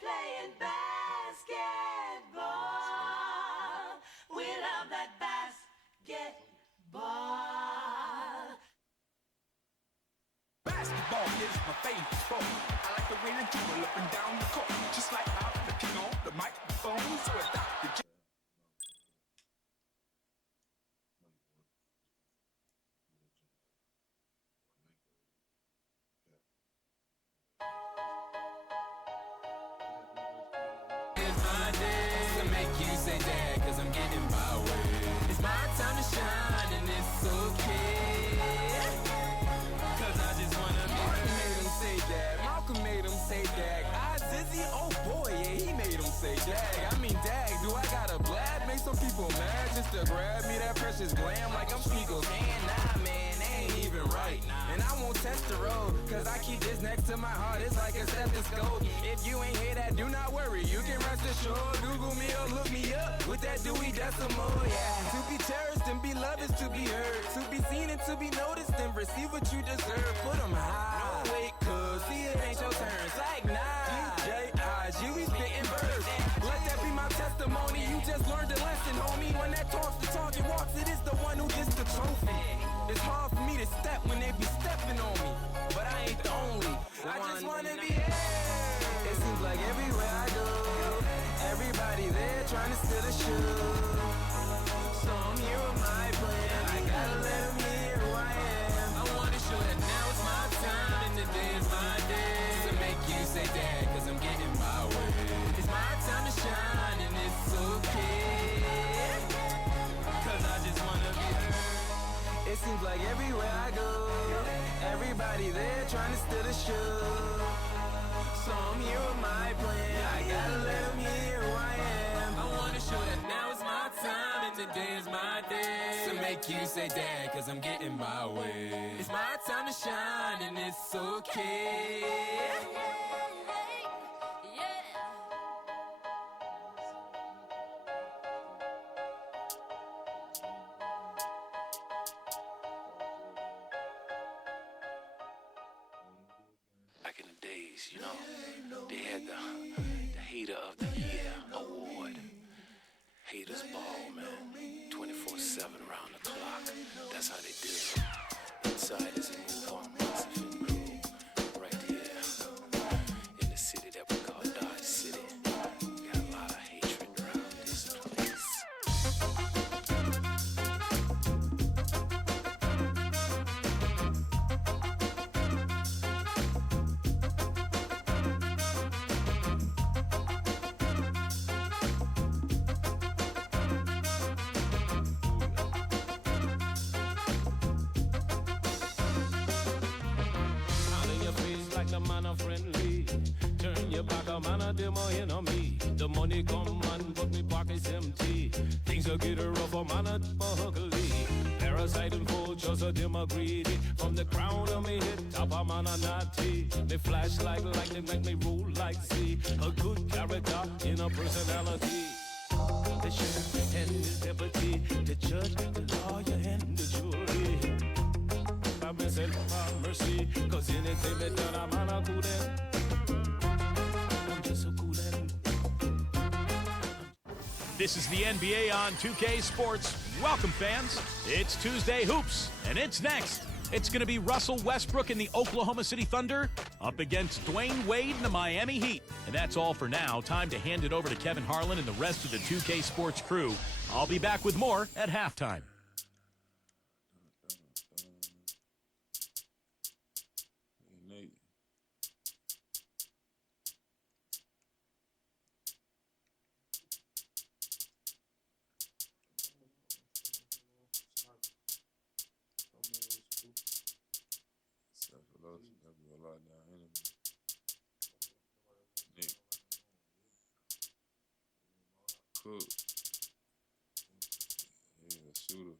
playing basketball. We love that basketball. Basketball is my favorite sport. I like the way they dribble up and down the court, just like I'm looking on the microphone. So it's Dr. J. It's my day to make you say that, cause I'm getting my way. It's my time to shine and it's okay, cause I just wanna be Martin made him say that, Malcolm made him say that, Zizzy, oh boy, yeah, he made him say dag. I mean dag, do I gotta blab? Make some people mad just to grab me that precious glam like I'm Sneakles. Man, nah, man, they ain't even right. And I won't test the road, cause I keep this next to my heart, it's like a stethoscope. If you ain't hear that, do not worry, you can rest assured. Google me or look me up with that Dewey Decimal, yeah. To be cherished and be loved is to be heard, to be seen and to be noticed and receive what you deserve. Put them high, no wait, cause see it ain't your turn. It's like nah, J.I.G. we spittin' verse. Let that be my testimony, you just learned a lesson, homie. When that talks the talk and walks, it is the one who gets the trophy. It's hard for me to step when they be stepping on me, but I ain't the only. I just wanna be here. It seems like everywhere I go, everybody there trying to steal a shoe. So I'm here with my plan, I gotta let them hear who I am. I wanna show that now it's my time and today is my day to make you say that, cause I'm getting my way. It's my time to shine and it's okay, cause I just wanna be heard. It seems like everywhere I go, everybody there trying to steal the show. So I'm here with my plan, I gotta let them hear who I am. I wanna show that now is my time and today is my day to make you say that, cause I'm getting my way. It's my time to shine and it's okay. Back in the days, you know, they had the Hater of the Year award. Haters ball, man. 24/7 around the clock. That's how they do it. Inside is a move on Pacific crew. Right here. In the city that we call Dodge City. Got a lot of hatred around this place. Friendly, turn your back, a man, a demo enemy. The money come and but me pockets empty. Things are getting rough, a man, a ugly. Parasite and vultures, a demo greedy. From the crown of me head, top a man, a naughty. Me flash like lightning, make me rule like sea. A good character in a personality. The sheriff and his deputy, the judge, the lawyer and the jury. I'm missing my mercy, cause anything that done, I'm on a cool end. I'm just a cool end. This is the NBA on 2K Sports. Welcome, fans. It's Tuesday Hoops, and it's next. It's going to be Russell Westbrook and the Oklahoma City Thunder up against Dwayne Wade and the Miami Heat. And that's all for now. Time to hand it over to Kevin Harlan and the rest of the 2K Sports crew. I'll be back with more at halftime. Cook. Yeah, shooter.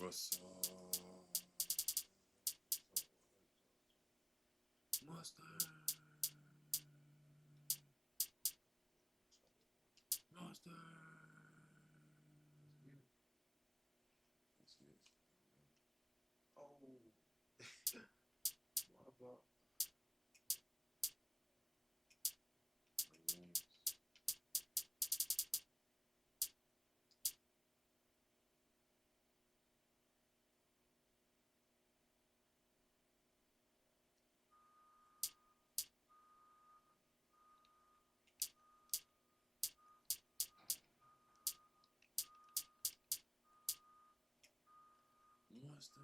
Russell. Mustard. Mustard. That's it. spot. Monster.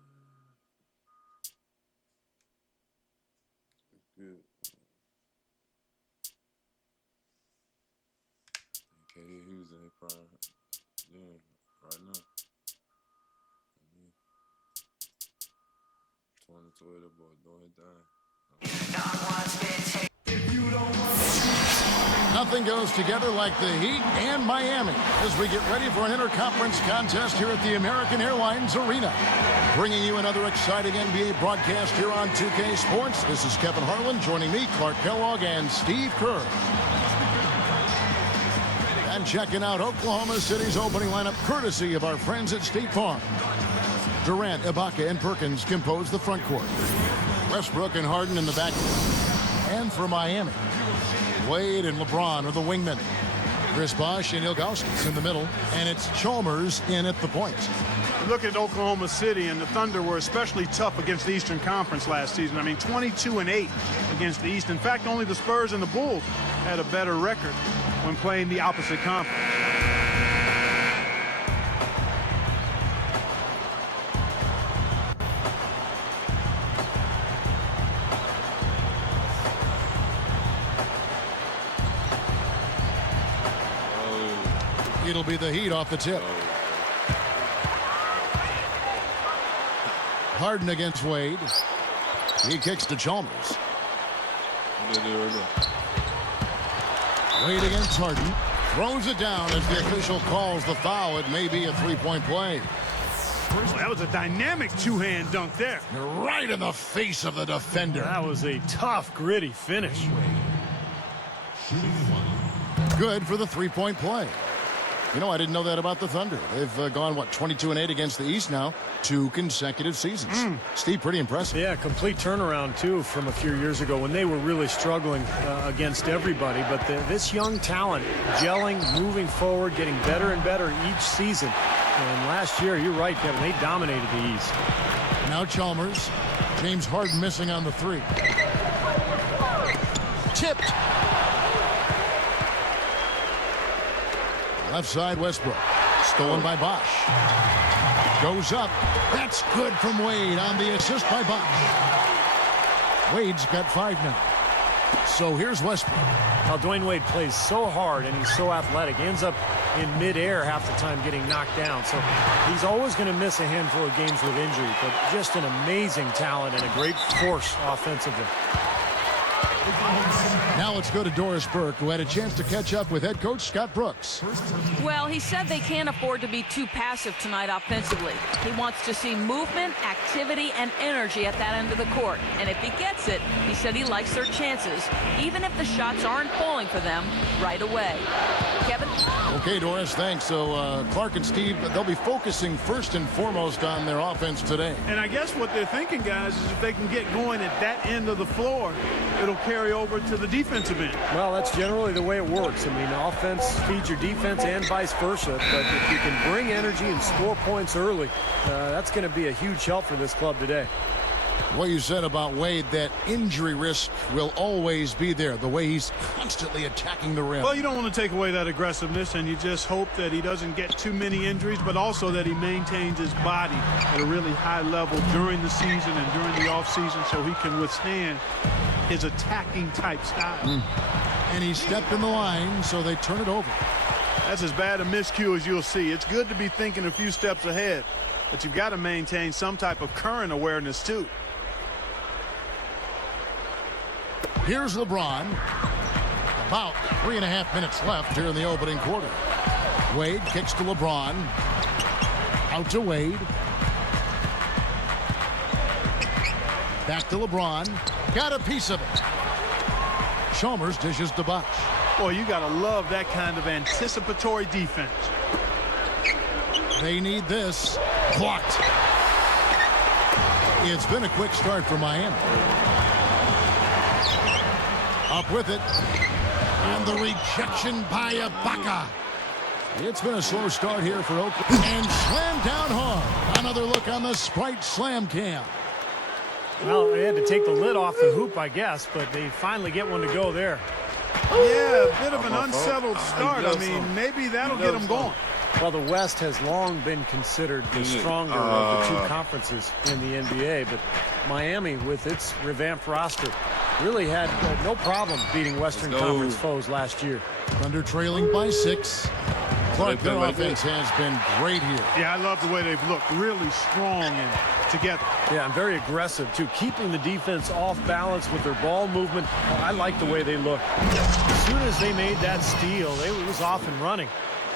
Good. Okay, he was in his prime. Yeah, right now. 20 that boy doing his thing. Nothing goes together like the Heat and Miami as we get ready for an interconference contest here at the American Airlines Arena. Bringing you another exciting NBA broadcast here on 2K Sports. This is Kevin Harlan. Joining me, Clark Kellogg and Steve Kerr. And checking out Oklahoma City's opening lineup courtesy of our friends at State Farm. Durant, Ibaka, and Perkins compose the front court. Westbrook and Harden in the back. And for Miami, Wade and LeBron are the wingmen. Chris Bosh and Ilgauskas in the middle. And it's Chalmers in at the point. Look at Oklahoma City, and the Thunder were especially tough against the Eastern Conference last season. I mean, 22-8 against the East. In fact, only the Spurs and the Bulls had a better record when playing the opposite conference. It'll be the Heat off the tip. Harden against Wade. He kicks to Chalmers. Wade against Harden. Throws it down as the official calls the foul. It may be a three-point play. That was a dynamic two-hand dunk there. Right in the face of the defender. That was a tough, gritty finish. Good for the three-point play. You know, I didn't know that about the Thunder. They've gone, 22-8 against the East now, 2 consecutive seasons. Steve, pretty impressive. Yeah, complete turnaround, too, from a few years ago when they were really struggling against everybody. But this young talent gelling, moving forward, getting better and better each season. And last year, you're right, Kevin, they dominated the East. Now Chalmers. James Harden missing on the three. Tipped. Left side, Westbrook. Stolen by Bosh. Goes up. That's good from Wade on the assist by Bosh. Wade's got 5 now. So here's Westbrook. Now, Dwayne Wade plays so hard and he's so athletic. He ends up in midair half the time getting knocked down. So he's always going to miss a handful of games with injury, but just an amazing talent and a great force offensively. Now let's go to Doris Burke, who had a chance to catch up with head coach Scott Brooks. Well, he said they can't afford to be too passive tonight offensively. He wants to see movement, activity, and energy at that end of the court. And if he gets it, he said he likes their chances, even if the shots aren't falling for them right away. Kevin? Okay, Doris, thanks. So Clark and Steve, they'll be focusing first and foremost on their offense today. And I guess what they're thinking, guys, is if they can get going at that end of the floor, it'll carry over to the defensive end. Well, that's generally the way it works. I mean, offense feeds your defense and vice versa. But if you can bring energy and score points early, that's going to be a huge help for this club today. What you said about Wade, that injury risk will always be there, the way he's constantly attacking the rim. Well, you don't want to take away that aggressiveness, and you just hope that he doesn't get too many injuries, but also that he maintains his body at a really high level during the season and during the offseason so he can withstand his attacking type style. And he stepped in the line, so they turn it over. That's as bad a miscue as you'll see. It's good to be thinking a few steps ahead, but you've got to maintain some type of current awareness too. Here's LeBron. About 3.5 minutes left here in the opening quarter. Wade kicks to LeBron. Out to Wade. Back to LeBron. Got a piece of it. Chalmers dishes to Bosh. Boy, you got to love that kind of anticipatory defense. They need this. Blocked. It's been a quick start for Miami. Up with it. And the rejection by Ibaka. It's been a slow start here for Oakland. And slammed down hard. Another look on the Sprite Slam Cam. Well, they had to take the lid off the hoop, I guess, but they finally get one to go there. Yeah, a bit of an unsettled start. I mean, maybe that'll get them going. Well, the West has long been considered the stronger of the two conferences in the NBA, but Miami, with its revamped roster, really had no problem beating Western Conference foes last year. Thunder trailing by 6. Clark, their offense has been great here. Yeah, I love the way they've looked. Really strong and together. Yeah, and very aggressive, too. Keeping the defense off balance with their ball movement. I like the way they look. As soon as they made that steal, they was off and running.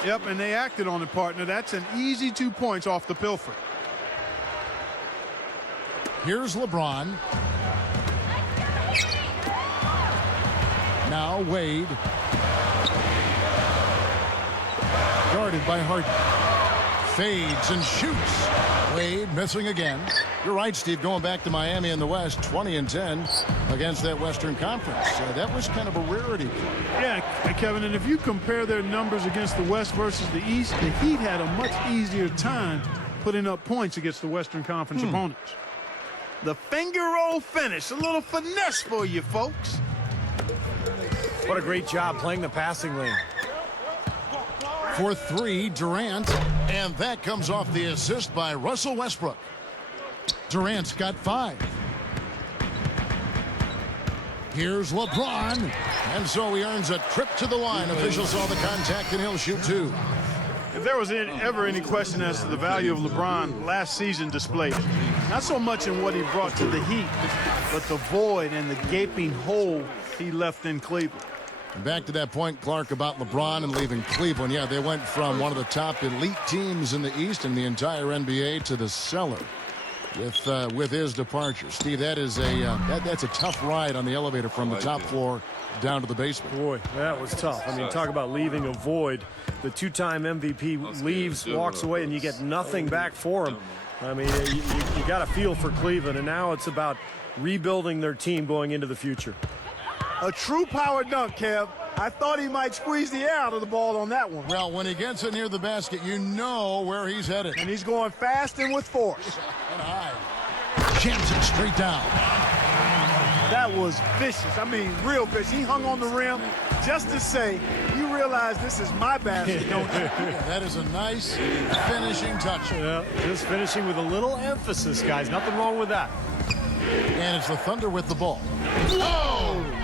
Yep, and they acted on it, partner. That's an easy 2 points off the pilfer. Here's LeBron. Now Wade. Guarded by Harden. Fades and shoots. Wade missing again. You're right, Steve, going back to Miami in the West, 20-10 against that Western Conference. That was kind of a rarity. Yeah, Kevin, and if you compare their numbers against the West versus the East, the Heat had a much easier time putting up points against the Western Conference opponents. The finger roll finish, a little finesse for you folks. What a great job playing the passing lane. For 3, Durant, and that comes off the assist by Russell Westbrook. Durant's got 5. Here's LeBron, and so he earns a trip to the line. Officials saw the contact, and he'll shoot 2. If there was ever any question as to the value of LeBron, last season displayed it. Not so much in what he brought to the Heat, but the void and the gaping hole he left in Cleveland. And back to that point, Clark, about LeBron and leaving Cleveland. Yeah, they went from one of the top elite teams in the East and the entire NBA to the cellar with his departure. Steve, that is that's a tough ride on the elevator from the top floor down to the basement. Boy, that was tough. I mean, talk about leaving a void. The 2-time MVP leaves, walks away, and you get nothing back for him. I mean, you got a feel for Cleveland, and now it's about rebuilding their team going into the future. A true power dunk, Kev. I thought he might squeeze the air out of the ball on that one. Well, when he gets it near the basket, you know where he's headed. And he's going fast and with force. And high. Jams it straight down. That was vicious. I mean, real vicious. He hung on the rim just to say, you realize this is my basket, don't you? Yeah, that is a nice finishing touch. Yeah, just finishing with a little emphasis, guys. Nothing wrong with that. And it's the Thunder with the ball. Oh!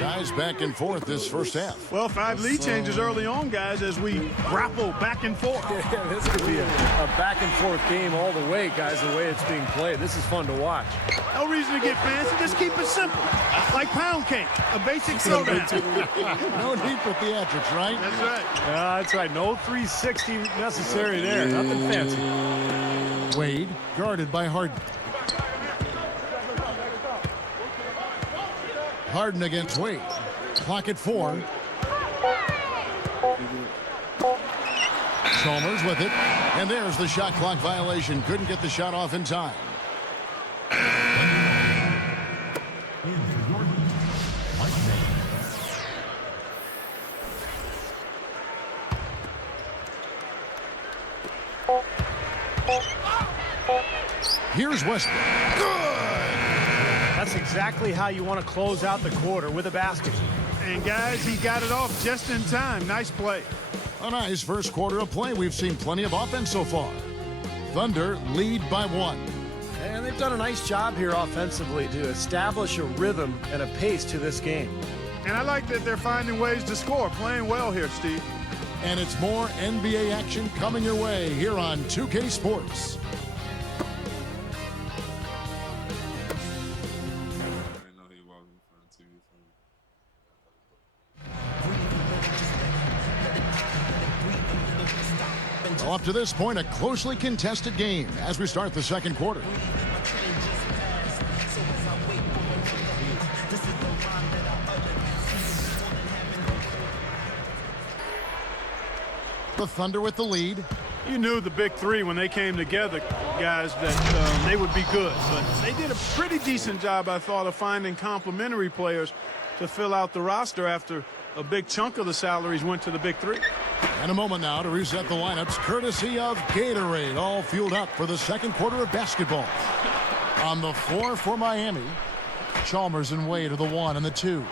Guys back and forth this first half. Well, 5 lead changes early on, guys, as we grapple back and forth. Yeah, this could be a back and forth game all the way, guys, the way it's being played. This is fun to watch. No reason to get fancy. Just keep it simple. Like pound cake, a basic showdown. No need for theatrics, right? That's right. That's right. No 360 necessary there. Nothing fancy. Wade guarded by Harden. Harden against Wade. Clock at 4. Chalmers with it. And there's the shot clock violation. Couldn't get the shot off in time. Here's Westbrook. Good! That's exactly how you want to close out the quarter, with a basket. And, guys, he got it off just in time. Nice play. A nice first quarter of play. We've seen plenty of offense so far. Thunder lead by 1. And they've done a nice job here offensively to establish a rhythm and a pace to this game. And I like that they're finding ways to score. Playing well here, Steve. And it's more NBA action coming your way here on 2K Sports. Well, up to this point, a closely contested game as we start the second quarter. The Thunder with the lead. You knew the big 3 when they came together, guys, that they would be good. But they did a pretty decent job, I thought, of finding complementary players to fill out the roster after a big chunk of the salaries went to the big three. And a moment now to reset the lineups, courtesy of Gatorade, all fueled up for the second quarter of basketball. On the floor for Miami, Chalmers and Wade are the 1 and the 2.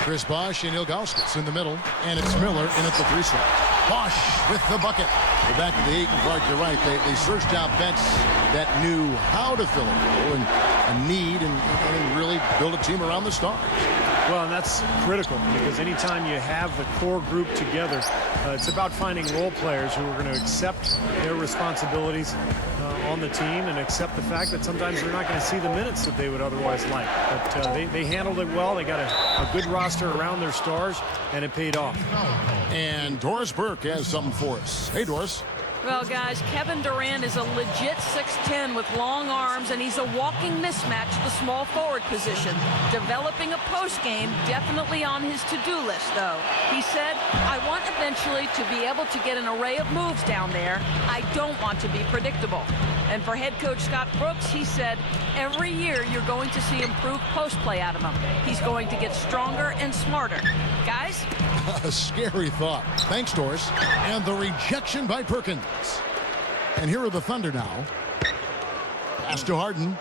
Chris Bosh and Ilgauskas in the middle, and it's Miller in at the 3 slot. Bosh with the bucket. We're back to the Aiken Park. You're right. They searched out vets that knew how to fill a role and need and really build a team around the stars. Well, and that's critical because anytime you have the core group together, it's about finding role players who are going to accept their responsibilities on the team and accept the fact that sometimes they're not going to see the minutes that they would otherwise like. But they handled it well. They got a good roster around their stars, and it paid off. And Doris Burke has something for us. Hey, Doris. Well, guys, Kevin Durant is a legit 6'10" with long arms, and he's a walking mismatch to the small forward position. Developing a post game, definitely on his to-do list, though. He said, I want eventually to be able to get an array of moves down there. I don't want to be predictable. And for head coach Scott Brooks, he said, every year you're going to see improved post play out of him. He's going to get stronger and smarter. Guys? A scary thought. Thanks, Doris. And the rejection by Perkins. And here are the Thunder now. Pass to Harden.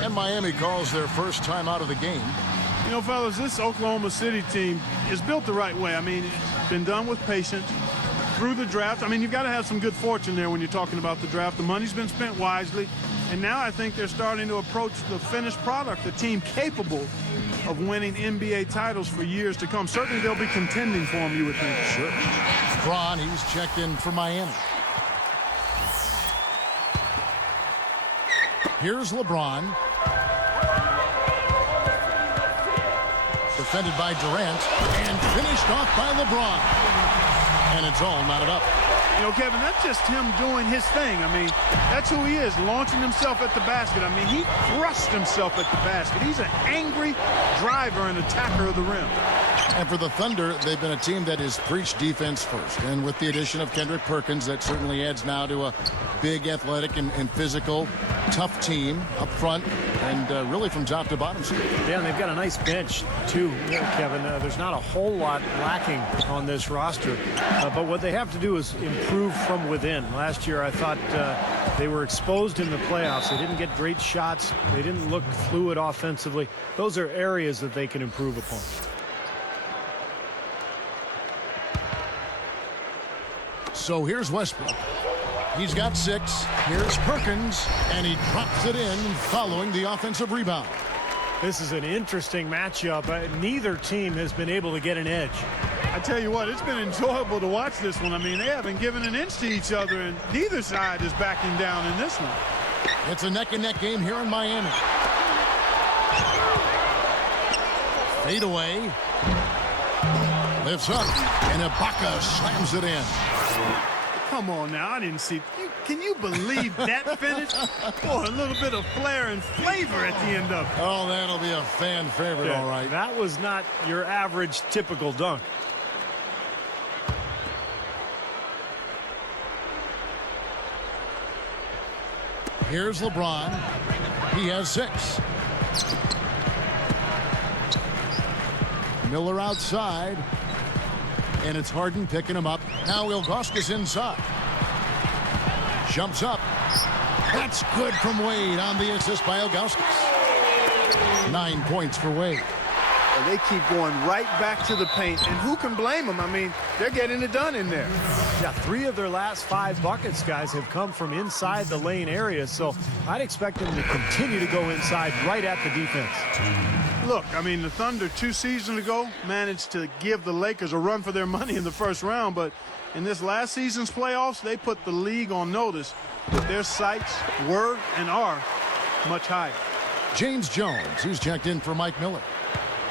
And Miami calls their first time out of the game. You know, fellas, this Oklahoma City team is built the right way. I mean, it's been done with patience through the draft. I mean, you've got to have some good fortune there when you're talking about the draft. The money's been spent wisely, and now I think they're starting to approach the finished product, a team capable of winning NBA titles for years to come. Certainly they'll be contending for them, you would think. Sure. Braun, he's checked in for Miami. Here's LeBron. Defended by Durant and finished off by LeBron. And it's all knotted up. You know, Kevin, that's just him doing his thing. I mean, that's who he is, launching himself at the basket. I mean, he thrust himself at the basket. He's an angry driver and attacker of the rim. And for the Thunder, they've been a team that has preached defense first. And with the addition of Kendrick Perkins, that certainly adds now to a big, athletic, and physical, tough team up front and really from top to bottom. Yeah, and they've got a nice bench, too, Kevin. There's not a whole lot lacking on this roster. But what they have to do is improve from within. Last year, I thought they were exposed in the playoffs. They didn't get great shots. They didn't look fluid offensively. Those are areas that they can improve upon. So here's Westbrook. He's got 6. Here's Perkins, and he drops it in following the offensive rebound. This is an interesting matchup. Neither team has been able to get an edge. I tell you what, it's been enjoyable to watch this one. I mean, they haven't given an inch to each other, and neither side is backing down in this one. It's a neck-and-neck game here in Miami. Fade away. Lifts up, and Ibaka slams it in. Come on now, I didn't see. Can you believe that finish? Boy, a little bit of flair and flavor at the end of it. Oh, that'll be a fan favorite, all right. That was not your average, typical dunk. Here's LeBron. He has 6. Miller outside. And it's Harden picking him up. Now Ilgauskas inside. Jumps up. That's good from Wade on the assist by Ilgauskas. 9 points for Wade. And they keep going right back to the paint. And who can blame them? I mean, they're getting it done in there. Yeah, 3 of their last 5 buckets, guys, have come from inside the lane area. So I'd expect them to continue to go inside right at the defense. Look, I mean, the Thunder 2 seasons ago managed to give the Lakers a run for their money in the first round, but in this last season's playoffs, they put the league on notice that their sights were and are much higher. James Jones, who's checked in for Mike Miller.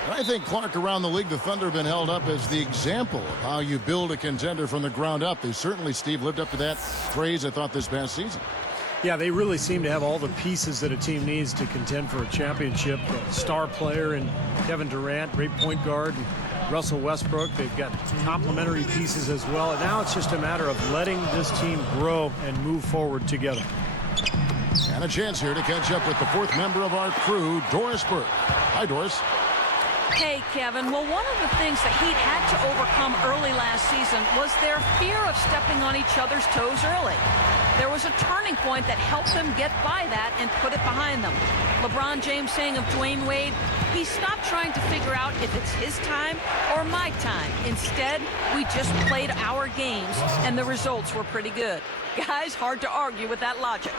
And I think, Clark, around the league, the Thunder have been held up as the example of how you build a contender from the ground up. They certainly, Steve, lived up to that phrase, I thought, this past season. Yeah, they really seem to have all the pieces that a team needs to contend for a championship. A star player in Kevin Durant, great point guard, and Russell Westbrook. They've got complementary pieces as well. And now it's just a matter of letting this team grow and move forward together. And a chance here to catch up with the fourth member of our crew, Doris Burke. Hi, Doris. Hey, Kevin. Well, one of the things the Heat had to overcome early last season was their fear of stepping on each other's toes early. There was a turning point that helped them get by that and put it behind them. LeBron James saying of Dwayne Wade, he stopped trying to figure out if it's his time or my time. Instead, we just played our games, and the results were pretty good. Guys, hard to argue with that logic.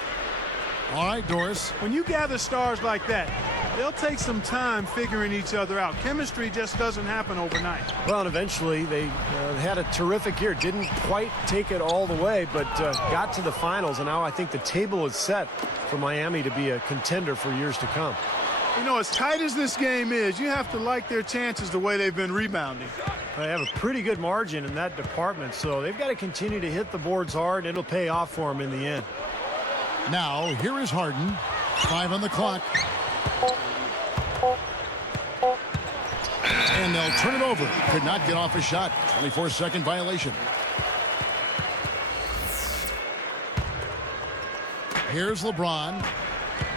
All right, Doris. When you gather stars like that, they'll take some time figuring each other out. Chemistry just doesn't happen overnight. Well, and eventually they had a terrific year. Didn't quite take it all the way, but got to the finals. And now I think the table is set for Miami to be a contender for years to come. You know, as tight as this game is, you have to like their chances the way they've been rebounding. They have a pretty good margin in that department, so they've got to continue to hit the boards hard. It'll pay off for them in the end. Now, here is Harden. 5 on the clock. And they'll turn it over. Could not get off a shot. 24-second violation. Here's LeBron.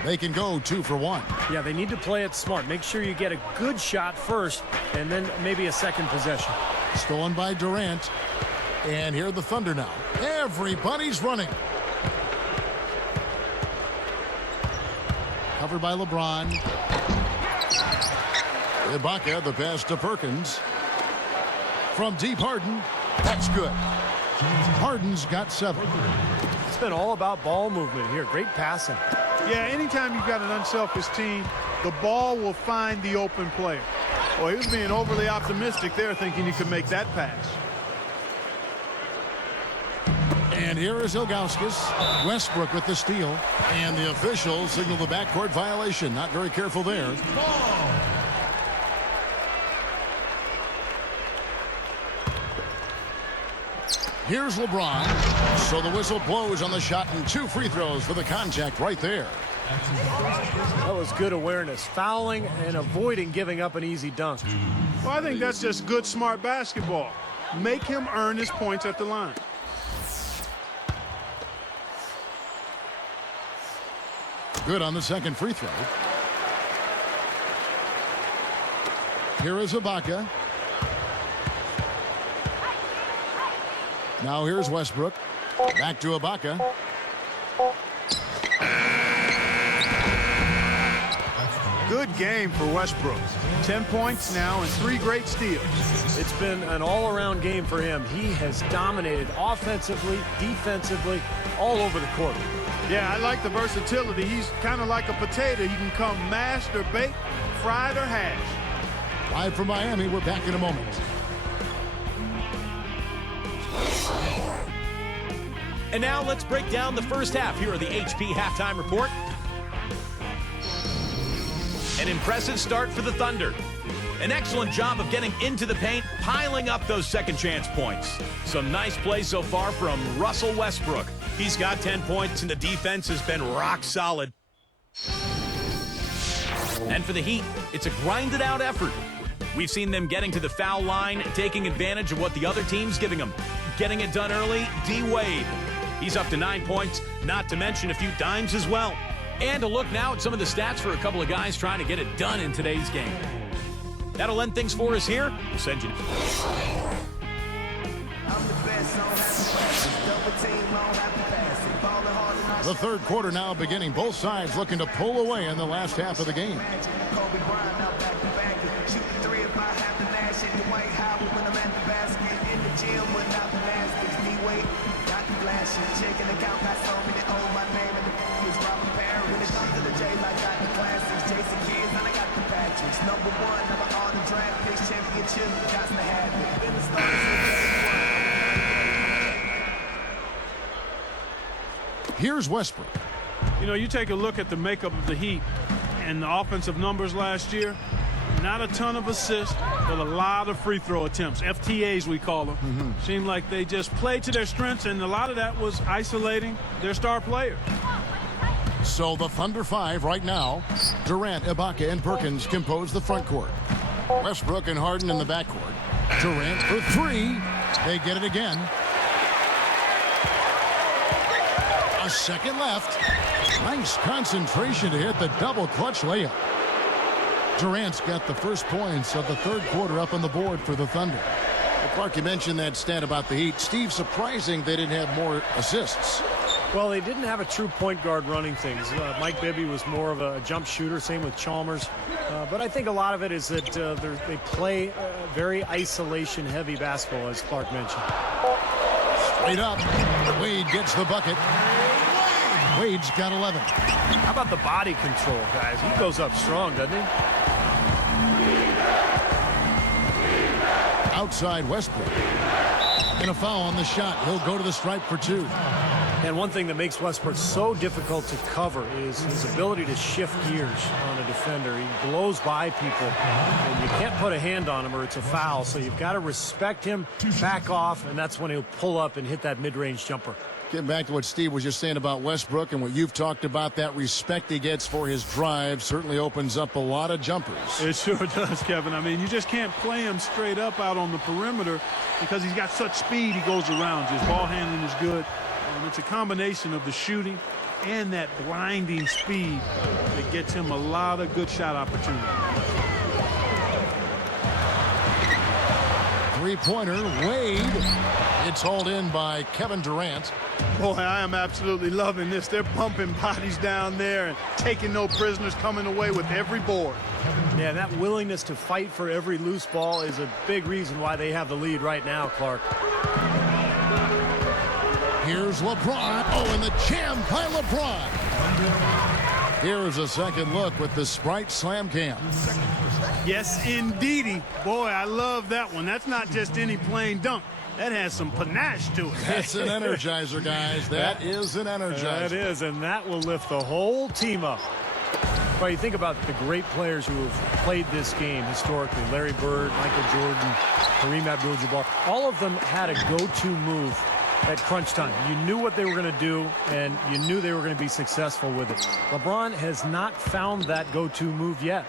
They can go 2 for 1. Yeah, they need to play it smart. Make sure you get a good shot first, and then maybe a second possession. Stolen by Durant. And here are the Thunder now. Everybody's running. Covered by LeBron. Ibaka, the pass to Perkins. From deep, Harden. That's good. Harden's got 7. It's been all about ball movement here. Great passing. Yeah, anytime you've got an unselfish team, the ball will find the open player. Well, he was being overly optimistic there, thinking he could make that pass. And here is Ilgauskas. Westbrook with the steal. And the officials signal the backcourt violation. Not very careful there. Here's LeBron. So the whistle blows on the shot and 2 free throws for the contact right there. That was good awareness. Fouling and avoiding giving up an easy dunk. Well, I think that's just good, smart basketball. Make him earn his points at the line. Good on the second free throw. Here is Ibaka. Now here's Westbrook. Back to Ibaka. Good game for Westbrook. 10 points now and 3 great steals. It's been an all-around game for him. He has dominated offensively, defensively, all over the court. Yeah, I like the versatility. He's kind of like a potato. He can come mashed or baked, fried or hashed. Live from Miami, we're back in a moment. And now let's break down the first half. Here are the HP Halftime Report. An impressive start for the Thunder. An excellent job of getting into the paint, piling up those second chance points. Some nice plays so far from Russell Westbrook. He's got 10 points, and the defense has been rock solid. And for the Heat, it's a grinded-out effort. We've seen them getting to the foul line, taking advantage of what the other team's giving them. Getting it done early, D. Wade. He's up to 9 points, not to mention a few dimes as well. And a look now at some of the stats for a couple of guys trying to get it done in today's game. That'll end things for us here. We'll send you. The third quarter now beginning. Both sides looking to pull away in the last half of the game. Here's Westbrook. You know, you take a look at the makeup of the Heat and the offensive numbers last year. Not a ton of assists, but a lot of free throw attempts, FTAs we call them. Seemed like they just played to their strengths, and a lot of that was isolating their star player. So the Thunder 5 right now. Durant, Ibaka, and Perkins compose the front court. Westbrook and Harden in the backcourt. Durant for three. They get it again. A second left. Nice concentration to hit the double clutch layup. Durant's got the first points of the third quarter up on the board for the Thunder. Well, Clark, you mentioned that stat about the Heat. Steve, surprising they didn't have more assists. Well, they didn't have a true point guard running things. Mike Bibby was more of a jump shooter, same with Chalmers. But I think a lot of it is that they play very isolation-heavy basketball, as Clark mentioned. Straight up. Wade gets the bucket. Wade's got 11. How about the body control, guys? He goes up strong, doesn't he? Outside Westbrook. And a foul on the shot. He'll go to the stripe for two. And one thing that makes Westbrook so difficult to cover is his ability to shift gears on a defender. He blows by people, and you can't put a hand on him or it's a foul. So you've got to respect him, back off, and that's when he'll pull up and hit that mid-range jumper. Getting back to what Steve was just saying about Westbrook and what you've talked about, that respect he gets for his drive certainly opens up a lot of jumpers. It sure does, Kevin. I mean, you just can't play him straight up out on the perimeter because he's got such speed. He goes around. His ball handling is good. It's a combination of the shooting and that blinding speed that gets him a lot of good shot opportunities. Three-pointer, Wade. It's hauled in by Kevin Durant. Boy, I am absolutely loving this. They're pumping bodies down there and taking no prisoners, coming away with every board. Yeah, that willingness to fight for every loose ball is a big reason why they have the lead right now, Clark. Here's LeBron. Oh, and the jam by LeBron. Here's a second look with the Sprite Slam Cam. Yes, indeedy. Boy, I love that one. That's not just any plain dunk. That has some panache to it. That's an energizer, guys. That is an energizer. That is, and that will lift the whole team up. Well, you think about the great players who have played this game historically. Larry Bird, Michael Jordan, Kareem Abdul-Jabbar. All of them had a go-to move at crunch time. You knew what they were going to do, and you knew they were going to be successful with it. LeBron has not found that go-to move yet.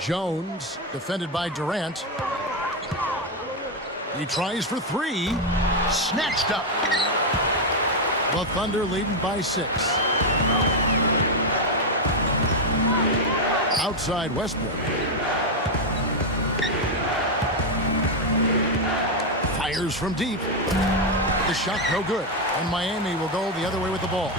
Jones, defended by Durant. He tries for three. Snatched up. The Thunder leading by 6. Outside Westbrook. Fires from deep. The shot no good. And Miami will go the other way with the ball.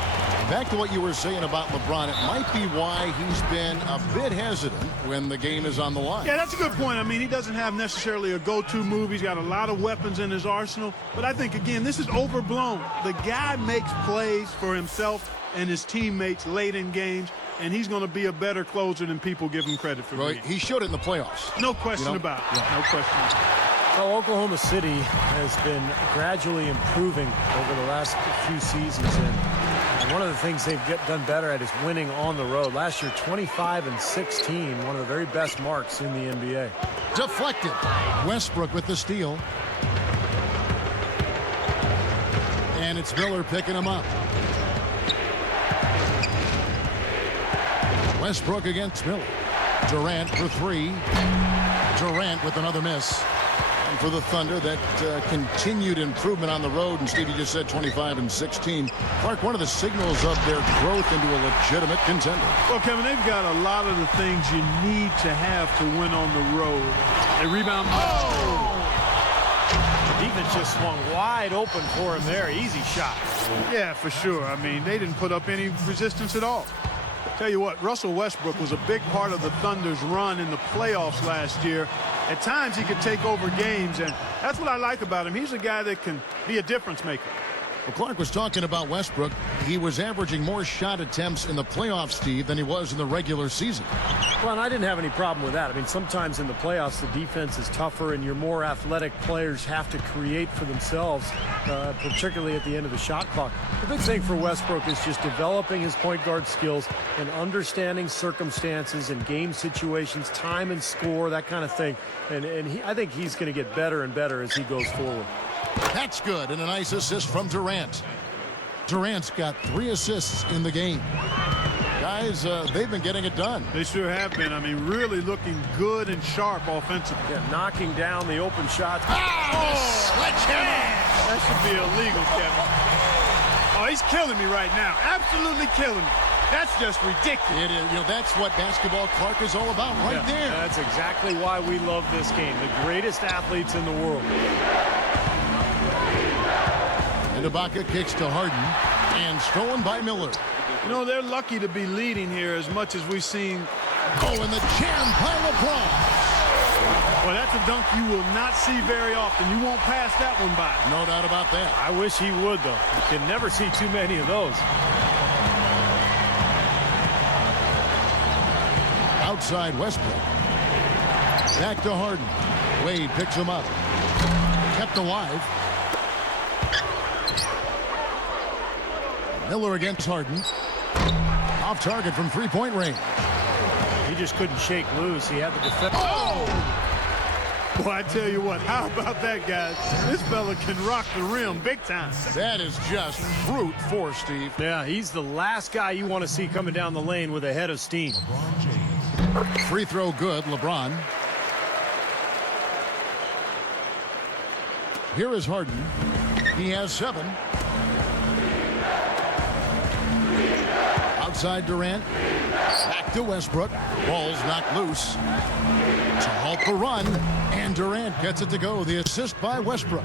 Back to what you were saying about LeBron, it might be why he's been a bit hesitant when the game is on the line. Yeah, that's a good point. I mean, he doesn't have necessarily a go-to move. He's got a lot of weapons in his arsenal. But I think, again, this is overblown. The guy makes plays for himself and his teammates late in games, and he's going to be a better closer than people give him credit for. Right. He showed it in the playoffs. No question about it. No question about it. Well, Oklahoma City has been gradually improving over the last few seasons, and one of the things they've done better at is winning on the road. Last year, 25-16, one of the very best marks in the NBA. Deflected. Westbrook with the steal. And it's Miller picking him up. Westbrook against Miller. Durant for three. Durant with another miss. And for the Thunder, that continued improvement on the road. And Steve, you just said 25-16. Clark, one of the signals of their growth into a legitimate contender. Well, Kevin, they've got a lot of the things you need to have to win on the road. They rebound. Oh! The defense just swung wide open for him there. Easy shot. Yeah, for sure. I mean, they didn't put up any resistance at all. Tell you what, Russell Westbrook was a big part of the Thunder's run in the playoffs last year. At times, he could take over games, and that's what I like about him. He's a guy that can be a difference maker. Well, Clark was talking about Westbrook. he was averaging more shot attempts in the playoffs, Steve, than he was in the regular season. Well, and I didn't have any problem with that. I mean, sometimes in the playoffs, the defense is tougher and your more athletic players have to create for themselves, particularly at the end of the shot clock. The big thing for Westbrook is just developing his point guard skills and understanding circumstances and game situations, time and score, that kind of thing. And I think he's going to get better and better as he goes forward. That's good, and a nice assist from Durant. Durant's got 3 assists in the game. Guys, they've been getting it done. They sure have been. I mean, really looking good and sharp offensively. Yeah, knocking down the open shots. Sledgehammer! That should be illegal, Kevin. Oh, he's killing me right now. Absolutely killing me. That's just ridiculous. It is, that's what basketball, Clark, is all about right there. That's exactly why we love this game. The greatest athletes in the world. And Ibaka kicks to Harden and stolen by Miller. They're lucky to be leading here as much as we've seen. Oh, and the jam by LeBron. Well, that's a dunk you will not see very often. You won't pass that one by. No doubt about that. I wish he would, though. You can never see too many of those. Outside Westbrook. Back to Harden. Wade picks him up. Kept alive. Miller against Harden. Off target from three-point range. He just couldn't shake loose. He had the defense. Oh! Boy, I tell you what, how about that, guys? This fella can rock the rim big time. That is just brute force, Steve. Yeah, he's the last guy you want to see coming down the lane with a head of steam. Free throw good, LeBron. Here is Harden. He has 7. Outside Durant. Back to Westbrook. Ball's knocked loose. To halt the run. And Durant gets it to go. The assist by Westbrook.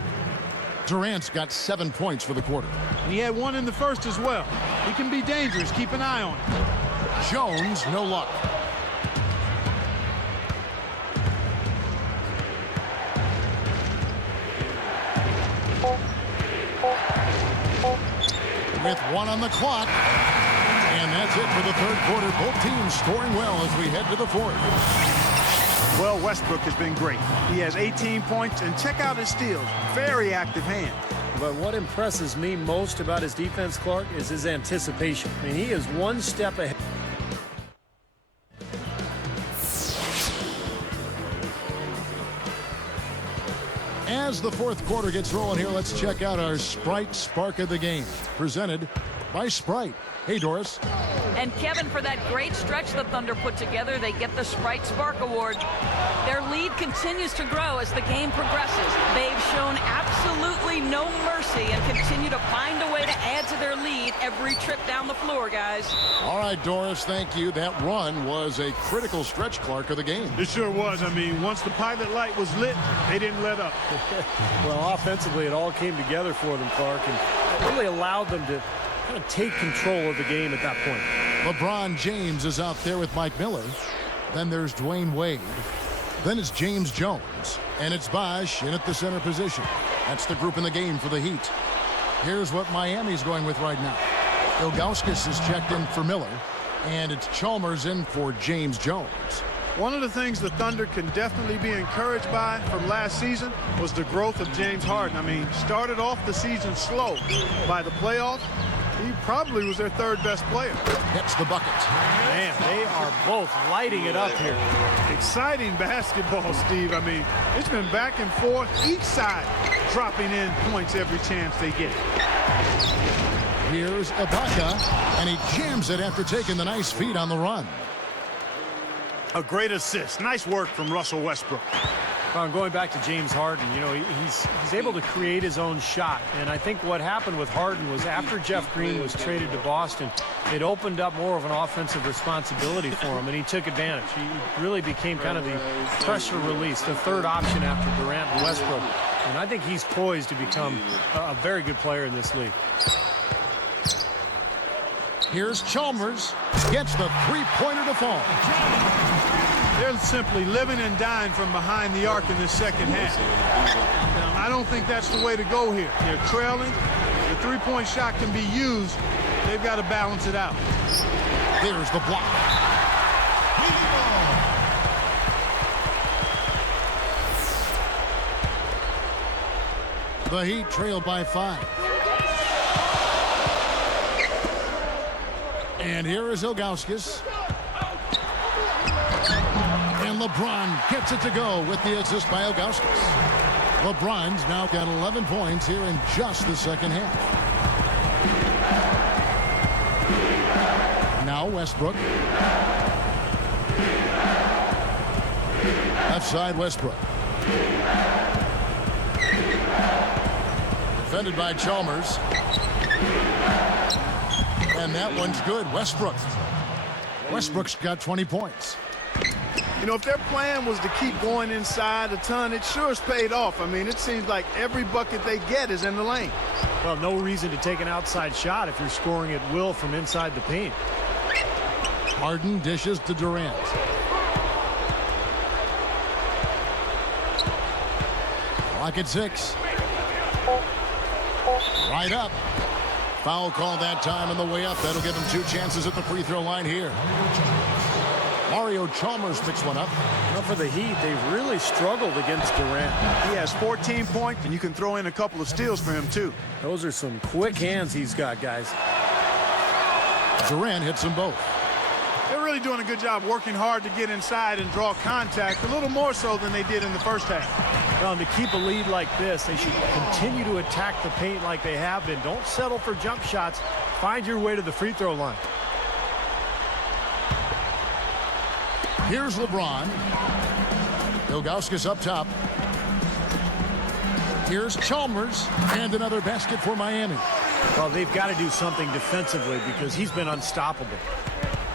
Durant's got 7 points for the quarter. And he had 1 in the first as well. He can be dangerous. Keep an eye on him. Jones, no luck. With 1 on the clock. And that's it for the third quarter. Both teams scoring well as we head to the fourth. Well, Westbrook has been great. He has 18 points, and check out his steals. Very active hand. But what impresses me most about his defense, Clark, is his anticipation. I mean, he is 1 step ahead. As the fourth quarter gets rolling here, let's check out our Sprite Spark of the Game, presented by Sprite. Hey, Doris. And Kevin, for that great stretch the Thunder put together, they get the Sprite Spark Award. Their lead continues to grow as the game progresses. They've shown absolutely no mercy and continue to find a way to add to their lead every trip down the floor, guys. All right, Doris, thank you. That run was a critical stretch, Clark, of the game. It sure was. I mean, once the pilot light was lit, they didn't let up. Well, offensively, it all came together for them, Clark, and really allowed them to kind of take control of the game at that point. LeBron James is out there with Mike Miller. Then there's Dwayne Wade. Then it's James Jones. And it's Bosh in at the center position. That's the group in the game for the Heat. Here's what Miami's going with right now. Ilgauskas is checked in for Miller. And it's Chalmers in for James Jones. One of the things the Thunder can definitely be encouraged by from last season was the growth of James Harden. I mean, started off the season slow. By the playoffs, he probably was their 3rd best player. Hits the bucket. Man, they are both lighting it up here. Exciting basketball, Steve. I mean, it's been back and forth, each side dropping in points every chance they get. Here's Ibaka, and he jams it after taking the nice feed on the run. A great assist. Nice work from Russell Westbrook. Well, going back to James Harden, you know, he's able to create his own shot. And I think what happened with Harden was after Jeff Green was traded to Boston, it opened up more of an offensive responsibility for him, and he took advantage. He really became kind of the pressure release, the 3rd option after Durant and Westbrook. And I think he's poised to become a very good player in this league. Here's Chalmers. Gets the 3-pointer to fall. They're simply living and dying from behind the arc in this second half. Now, I don't think that's the way to go here. They're trailing. The 3-point shot can be used, They've got to balance it out. Here's the block. The Heat trail by 5. And here is Ilgauskas. And LeBron gets it to go with the assist by Ilgauskas. LeBron's now got 11 points here in just the second half. Now Westbrook. Left side Westbrook. Defended by Chalmers. And that one's good. Westbrook's got 20 points. You know, if their plan was to keep going inside a ton, it sure has paid off. I mean, it seems like every bucket they get is in the lane. Well, no reason to take an outside shot if you're scoring at will from inside the paint. Harden dishes to Durant. Clock at 6. Right up. Foul call that time on the way up. That'll give him 2 chances at the free throw line here. Mario Chalmers picks one up. Now for the Heat, they've really struggled against Durant. He has 14 points, and you can throw in a couple of steals for him, too. Those are some quick hands he's got, guys. Durant hits them both. They're really doing a good job working hard to get inside and draw contact, a little more so than they did in the first half. Well, and to keep a lead like this, they should continue to attack the paint like they have been. Don't settle for jump shots. Find your way to the free throw line. Here's LeBron. Ilgauskas up top. Here's Chalmers. And another basket for Miami. Well, they've got to do something defensively because he's been unstoppable.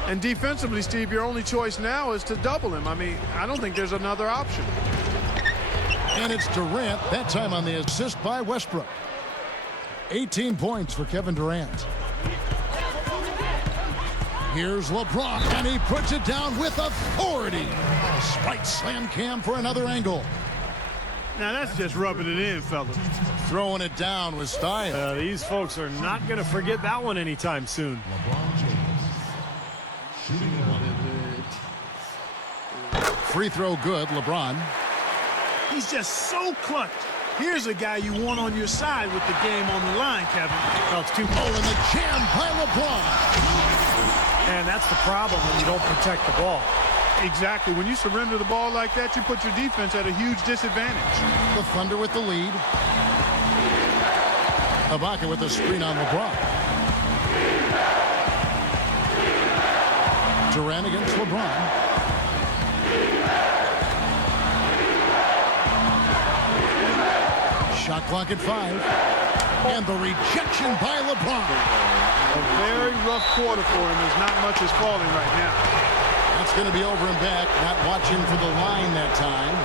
And defensively, Steve, your only choice now is to double him. I mean, I don't think there's another option. And it's Durant, that time on the assist by Westbrook. 18 points for Kevin Durant. Here's LeBron, and he puts it down with authority. Spike slam cam for another angle. Now that's just rubbing it in, fellas. Throwing it down with style. These folks are not going to forget that one anytime soon. Free throw good, LeBron. He's just so clutch. Here's a guy you want on your side with the game on the line, Kevin. Well, it's too and the jam by LeBron. And that's the problem when you don't protect the ball. Exactly. When you surrender the ball like that, you put your defense at a huge disadvantage. The Thunder with the lead. Ibaka with the screen on LeBron. Durant against LeBron. Shot clock at 5. And the rejection by LeBron. A very rough quarter for him as not much is falling right now. That's going to be over and back. Not watching for the line that time.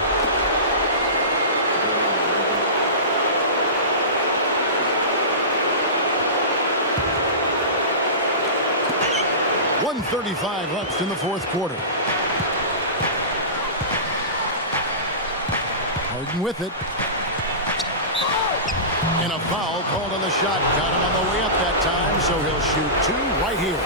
.135 left in the fourth quarter. Harden with it. And a foul called on the shot. Got him on the way up that time, so he'll shoot 2 right here.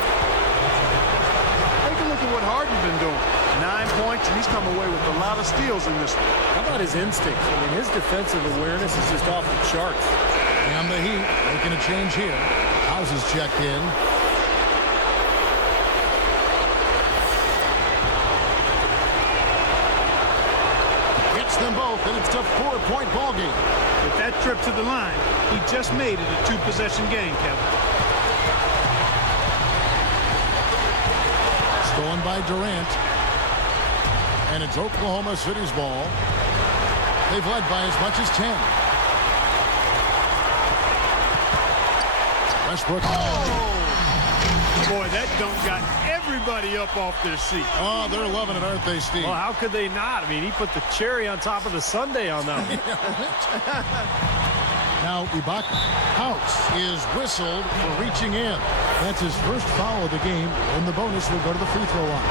Take a look at what Harden's been doing. 9 points, and he's come away with a lot of steals in this one. How about his instincts? I mean, his defensive awareness is just off the charts. And the Heat making a change here. Houses checked in. Gets them both, and it's a 4-point ball game. With that trip to the line, he just made it a 2-possession game, Kevin. Stolen by Durant. And it's Oklahoma City's ball. They've led by as much as 10. Westbrook. Oh! Boy, that dunk got everybody up off their seat. Oh, they're loving it, aren't they, Steve? Well, how could they not? I mean, he put the cherry on top of the sundae on that one. Now, Ibaka. House is whistled for reaching in. That's his first foul of the game, and the bonus will go to the free throw line.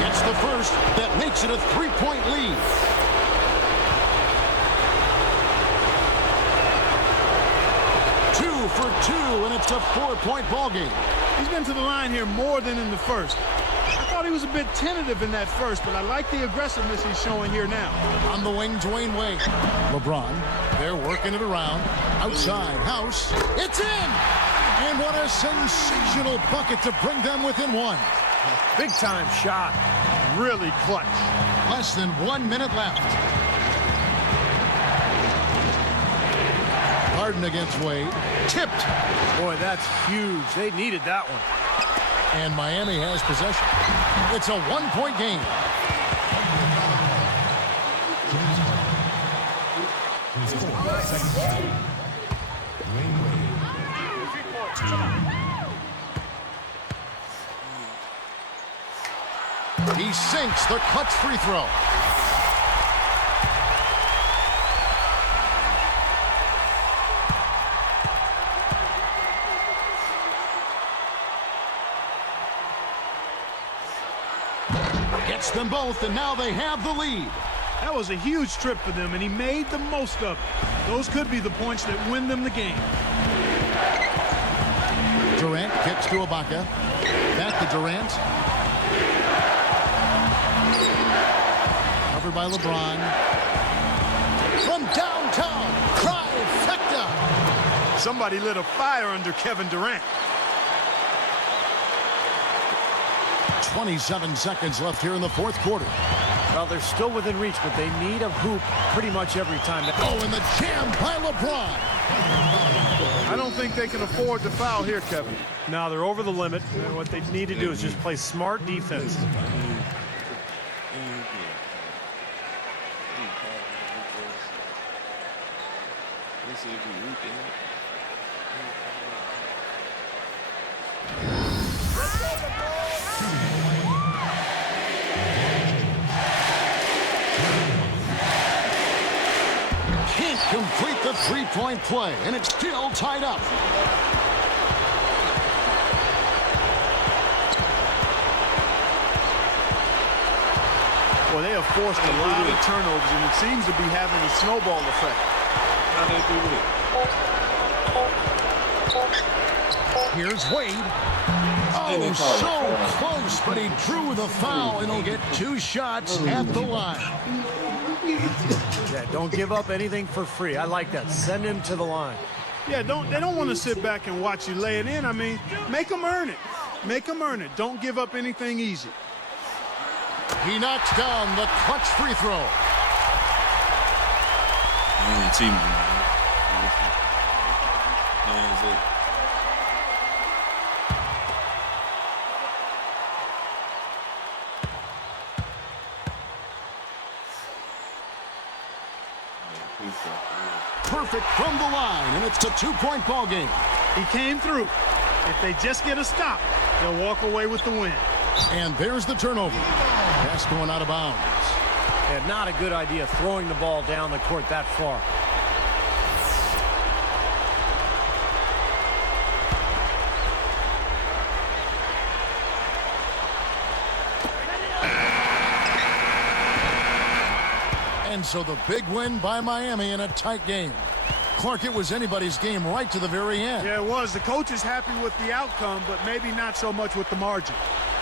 Gets the first that makes it a 3-point lead. Two for two, and it's a 4-point ball game. He's been to the line here more than in the first. I thought he was a bit tentative in that first, but I like the aggressiveness he's showing here now. On the wing, Dwayne Wade. LeBron, they're working it around. Outside, House. It's in! And what a sensational bucket to bring them within one. Big-time shot. Really clutch. Less than 1 minute left. Harden against Wade. Tipped. Boy, that's huge. They needed that one. And Miami has possession. It's a 1-point game. He sinks the clutch free throw. Gets them both, and now they have the lead. That was a huge trip for them, and he made the most of it. Those could be the points that win them the game. Durant kicks to Ibaka. Back to Durant. Covered by LeBron. From downtown, trifecta. Somebody lit a fire under Kevin Durant. 27 seconds left here in the fourth quarter. Well, they're still within reach, but they need a hoop pretty much every time. Oh, and the jam by LeBron. I don't think they can afford to foul here, Kevin. Now they're over the limit. What they need to do is just play smart defense. Can't complete the three-point play, and it's still tied up. Well, they have forced a lot of turnovers, and it seems to be having a snowball effect. How they do it? Here's Wade. Oh, so close, but he drew the foul, and he'll get 2 shots at the line. Yeah, don't give up anything for free. I like that. Send him to the line. Yeah, they don't want to sit back and watch you lay it in. I mean, make them earn it. Make them earn it. Don't give up anything easy. He knocks down the clutch free throw. Team. Hands up. Perfect from the line, and it's a 2-point ball game. He came through. If they just get a stop, they'll walk away with the win. And there's the turnover. Pass going out of bounds. Yeah, not a good idea throwing the ball down the court that far. And so the big win by Miami in a tight game. Clark, it was anybody's game right to the very end. Yeah, it was. The coach is happy with the outcome, but maybe not so much with the margin.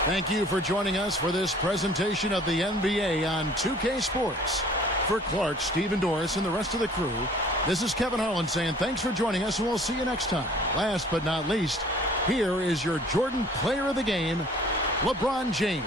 Thank you for joining us for this presentation of the NBA on 2K Sports. For Clark, Stephen Doris, and the rest of the crew, this is Kevin Harlan saying thanks for joining us, and we'll see you next time. Last but not least, here is your Jordan Player of the Game, LeBron James.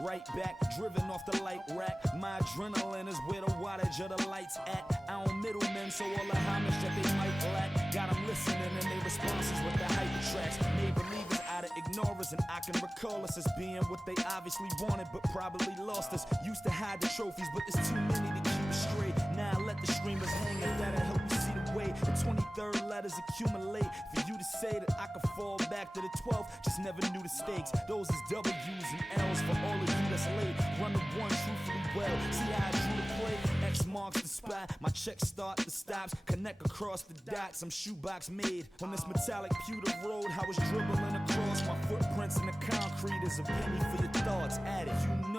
right back, driven off the light rack. My adrenaline is where the wattage of the lights at. I don't middlemen, so all the homage that they might lack. Got them listening and they responses with the hyper tracks. Made believers out of ignorance, and I can recall us as being what they obviously wanted, but probably lost us. Used to hide the trophies, but there's too many to keep it straight. Now I let the streamers hang, and that'll help you see the way. The 23rd letters accumulate for you to say that I could fall back to the 12th. Just never knew the stakes. Those is W's and L's for all of you that's late. Run the one truthfully well. See how I drew the play? X marks the spot. My checks start the stops. Connect across the dots. I'm shoebox made on this metallic pewter road. I was dribbling across my footprints in the concrete. Is a penny for your thoughts. Add it. You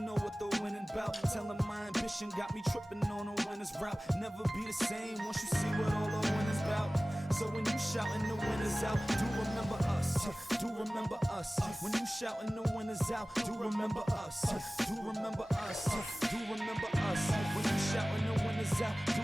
know what the winning bout. Telling my ambition got me tripping on a winner's route. Never be the same once you see what all the winners bout. So when you shouting the winners out, do remember us. Do remember us. When you shouting the winners out, do remember us. Do remember us. Do remember us. When you shouting the winners out.